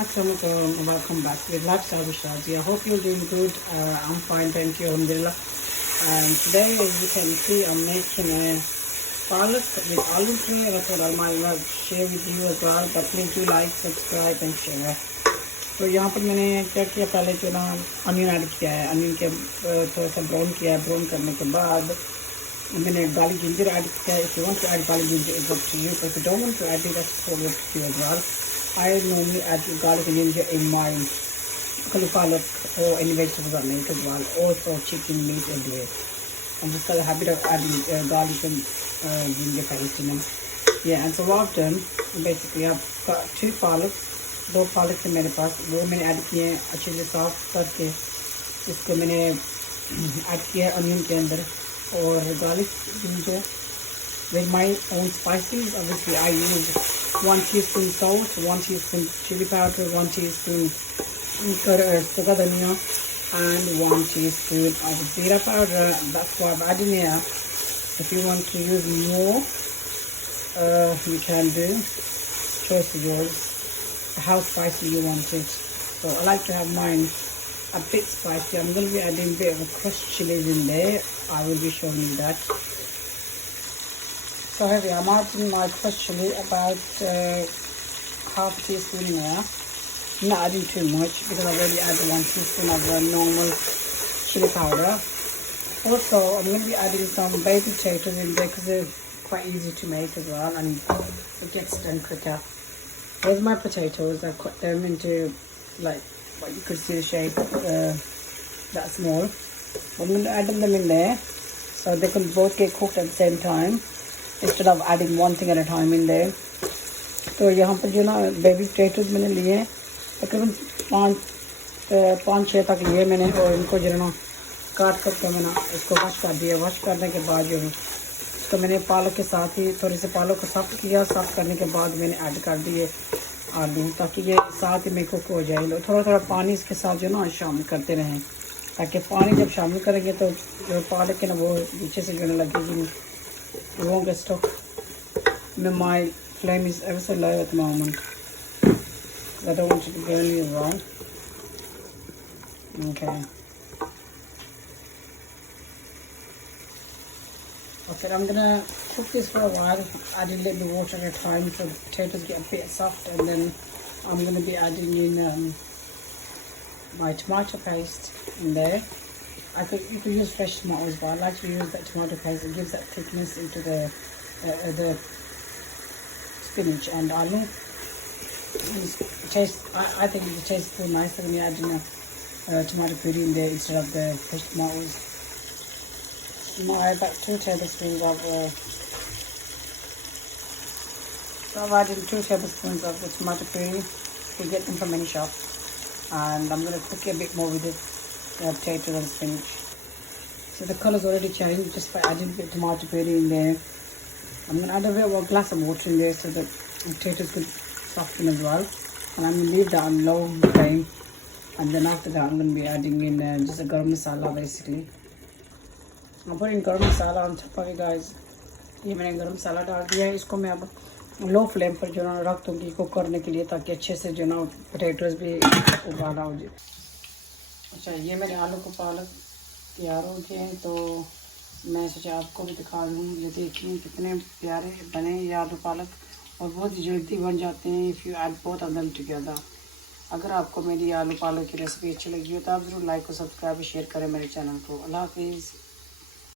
Assalamualaikum, welcome back to Lifestyle with Shazi. I hope you're doing good. I'm fine, thank you, alhamdulillah. And today, as you can see, I'm making a palaak with aloo tray. I thought I might well share with you as well, but please do like, subscribe and share. तो यहाँ पर मैंने क्या किया, पहले जो ना onion add किया है, अनियन के थोड़ा सा ब्राउन किया है, ब्राउन करने के बाद मैंने गार्लिक जिंजर ऐड किया है. If you want to add garlic ginger, it's up to you. But if you don't want to add it, that's totally up to you as well. I normally add garlic and ginger in my palaak or any vegetables I make as well, also chicken, meat and beef. I'm just got a habit of adding garlic and ginger paste in them. Yeah, and so what I've done, basically I've got two palaaks, दो पालक थे मेरे पास, वो मैंने add किए हैं अच्छे से साफ करके. इसको मैंने ऐड किया है अनियन के अंदर और garlic ginger with my own spices. Obviously I use 1 teaspoon salt, 1 teaspoon chili powder, 1 teaspoon sugar dhania and 1 teaspoon of zira powder. That's what I've added here. If you want to use more, you can do. Choice is yours, how spicy you want it. So I like to have mine a bit spicy. I'm going to be adding a bit of crushed chilies in there. I will be showing you that. So here we are, I'm adding my crushed chili, about half a teaspoon in there. I'm not adding too much because I've already added 1 teaspoon of normal chili powder. Also, I'm going to be adding some baby potatoes in there because they're quite easy to make as well and it gets done quicker. Here's my potatoes. I've cut them into like what you could see the shape that small. I'm going to add them in there so they can both get cooked at the same time instead of adding one thing at a time in there. तो यहाँ पर जो ना baby potatoes मैंने लिए हैं तकरीबन 5-6 तक लिए मैंने और इनको जो ना काट करके मैंने इसको वॉश कर दिया. वॉश करने के बाद जो है इसको मैंने पालक के साथ ही थोड़ी सी पालक को साफ़ किया. साफ़ करने के बाद मैंने ऐड कर दिए आलू ताकि ये साथ में कुक हो जाए. थोड़ा थोड़ा पानी इसके साथ जो ना शामिल करते रहें ताकि पानी जब शामिल करेंगे तो जो पालक है ना वो नीचे से जो ना लगेगी. You won't get stuck. My flame is ever so low at the moment. I don't want it to burn you as well. Okay. Okay, I'm gonna cook this for a while, add a little bit of water at a time so the potatoes get a bit soft, and then I'm gonna be adding in my tomato paste in there. You could use fresh tomatoes, but I like to use that tomato paste. It gives that thickness into the spinach and aloo. I think it tastes so nicer when you add in a tomato puree in there instead of the fresh tomatoes. About 2 tablespoons of so I've added 2 tablespoons of the tomato puree. You get them from any shop, and I'm going to cook it a bit more with the potatoes and spinach. So the color's already changed just by adding a bit of tomato puree in there. I'm going to add a bit of a glass of water in there so the potatoes could soften as well, and I'm going to leave that on low flame, and then after that I'm going to be adding in just a garam masala basically. I'm putting garam masala on top of it, guys. ये मैंने गरम मसाला डाल दिया है. इसको मैं अब low flame पर जो ना रख दूँगी कुक करने के लिए ताकि अच्छे से जो ना पोटैटोज भी उबाला हो जाए. अच्छा, ये मेरे आलू को पालक तैयार हो गए हैं तो मैं सोचा आपको भी दिखा दूँ. ये देखिए कितने प्यारे बने ये आलू पालक और बहुत ही जल्दी बन जाते हैं if you add both of them together. अगर आपको मेरी आलू पालक की रेसिपी अच्छी लगी हो तो आप ज़रूर लाइक और सब्सक्राइब और शेयर करें मेरे चैनल को. अल्लाह हाफिज़.